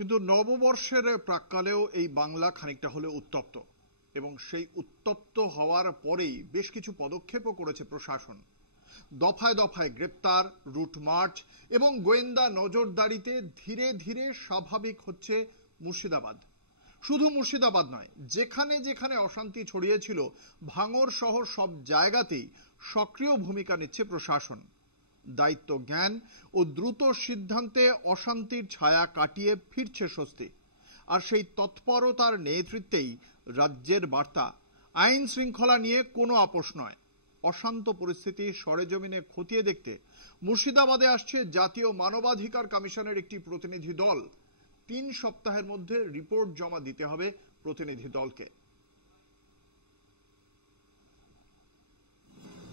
কিন্তু নববর্ষের প্রাক্কালেও এই বাংলা খানিকটা হলে উত্তপ্ত, এবং সেই উত্তপ্ত হওয়ার পরেই বেশ কিছু পদক্ষেপও করেছে প্রশাসন। দফায় দফায় গ্রেপ্তার, রুট মার্চ এবং গোয়েন্দা নজরদারিতে ধীরে ধীরে স্বাভাবিক হচ্ছে মুর্শিদাবাদ। শুধু মুর্শিদাবাদ নয়, যেখানে যেখানে অশান্তি ছড়িয়েছিল ভাঙড় সহ সব জায়গাতেই সক্রিয় ভূমিকা নিচ্ছে প্রশাসন। দায়িত্ব জ্ঞান ও দ্রুত সিদ্ধান্তে অশান্তির ছায়া কাটিয়ে ফিরছে স্বস্তি। আর সেই তৎপরতার নেতৃত্বেই রাজ্যের বার্তা, আইন শৃঙ্খলা নিয়ে কোনো আপোষ নয়। অশান্ত পরিস্থিতি সরেজমিনে খতিয়ে দেখতে মুর্শিদাবাদে আসছে জাতীয় মানবাধিকার কমিশনের একটি প্রতিনিধি দল। 3 সপ্তাহের মধ্যে রিপোর্ট জমা দিতে হবে প্রতিনিধি দলকে।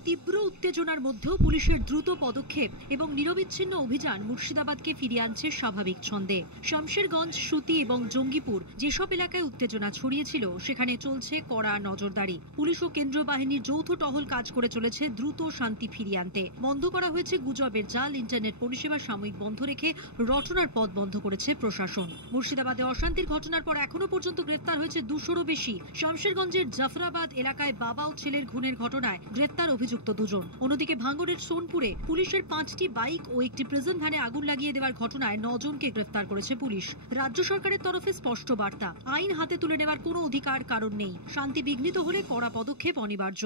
তীব্র উত্তেজনার মধ্যেও পুলিশের দ্রুত পদক্ষেপ এবং নিরবিচ্ছিন্ন অভিযান মুর্শিদাবাদকে ফিরিয়ে আনছে স্বাভাবিক ছন্দে। শমশেরগঞ্জ, সুতি এবং জঙ্গিপুর যেসব এলাকায় উত্তেজনা ছড়িয়েছিল সেখানে চলছে কড়া নজরদারি। পুলিশ ও কেন্দ্রীয় বাহিনীর যৌথ টহল কাজ করে চলেছে দ্রুত শান্তি ফিরিয়ে আনতে। বন্ধ করা হয়েছে গুজবের জাল, ইন্টারনেট পরিষেবা সাময়িক বন্ধ রেখে রটনার পথ বন্ধ করেছে প্রশাসন। মুর্শিদাবাদে অশান্তির ঘটনার পর এখনো পর্যন্ত গ্রেফতার হয়েছে 200-রও বেশি। শমশেরগঞ্জের জাফরাবাদ এলাকায় বাবা ও ছেলের খুনের ঘটনায় গ্রেফতার অভিযুক্ত 2 জন। অন্যদিকে ভাঙড়ের সোনপুরে পুলিশের 5টি বাইক ও একটি প্রিজন ভ্যানে আগুন লাগিয়ে দেওয়ার ঘটনায় 9 জনকে গ্রেফতার করেছে পুলিশ। রাজ্য সরকারের তরফে স্পষ্ট বার্তা, আইন হাতে তুলে নেওয়ার কোনো অধিকার কারণ নেই। শান্তি বিঘ্নিত হলে কড়া পদক্ষেপ অনিবার্য।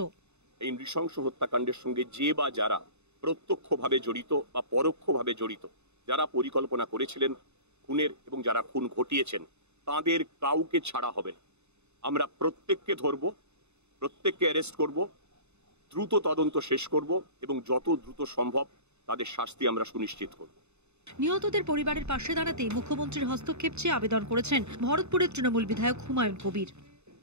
এই নৃশংস হত্যাকাণ্ডের সঙ্গে যে বা যারা প্রত্যক্ষভাবে জড়িত বা পরোক্ষভাবে জড়িত, যারা পরিকল্পনা করেছিলেন খুনের এবং যারা খুন ঘটিয়েছেন, তাদের কাউকে ছাড়া হবে না। আমরা প্রত্যেককে ধরব, প্রত্যেককে অ্যারেস্ট করব, দ্রুত তদন্ত শেষ করব এবং যত দ্রুত সম্ভব তাদের শাস্তি আমরা সুনিশ্চিত করব। নিহতদের পরিবারের পাশে দাঁড়াতে মুখ্যমন্ত্রীর হস্তক্ষেপ চেয়ে আবেদন করেছেন ভরতপুরের তৃণমূল বিধায়ক হুমায়ুন কবির।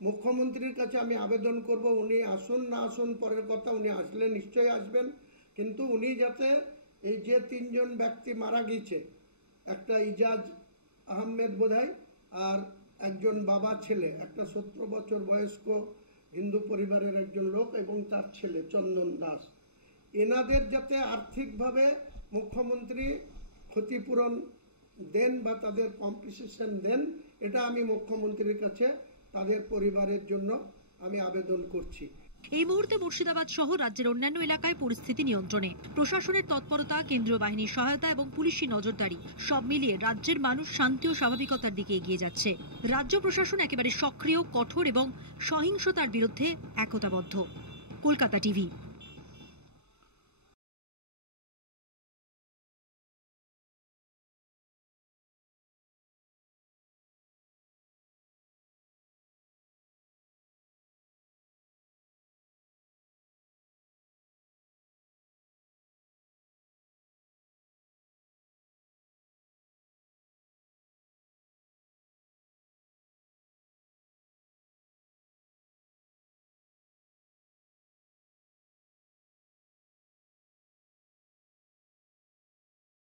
মুখ্যমন্ত্রীর কাছে আমি আবেদন করব, উনি আসুন না আসুন পরের কথা, উনি আসলে নিশ্চয়ই আসবেন, কিন্তু উনি যাতে এই যে 3 জন ব্যক্তি মারা গিয়েছে, একটা ইজাজ আহমেদ বোধহয় আর একজন বাবা ছেলে, একটা 17 বছর বয়স্ক হিন্দু পরিবারের একজন লোক এবং তার ছেলে চন্দন দাস, এনাদের যাতে আর্থিকভাবে মুখ্যমন্ত্রী ক্ষতিপূরণ দেন বা তাদের কম্পেনসেশন দেন, এটা আমি মুখ্যমন্ত্রীর কাছে তাদের পরিবারের জন্য আমি আবেদন করছি। এই মুহূর্তে মুর্শিদাবাদ সহ রাজ্যের অন্যান্য এলাকায় পরিস্থিতি নিয়ন্ত্রণে। প্রশাসনের তৎপরতা, কেন্দ্রীয় বাহিনীর সহায়তা এবং পুলিশি নজরদারি সব মিলিয়ে রাজ্যের মানুষ শান্তি ও স্বাভাবিকতার দিকে এগিয়ে যাচ্ছে। রাজ্য প্রশাসন একেবারে সক্রিয়, কঠোর এবং সহিংসতার বিরুদ্ধে একতাবদ্ধ। কলকাতা টিভি।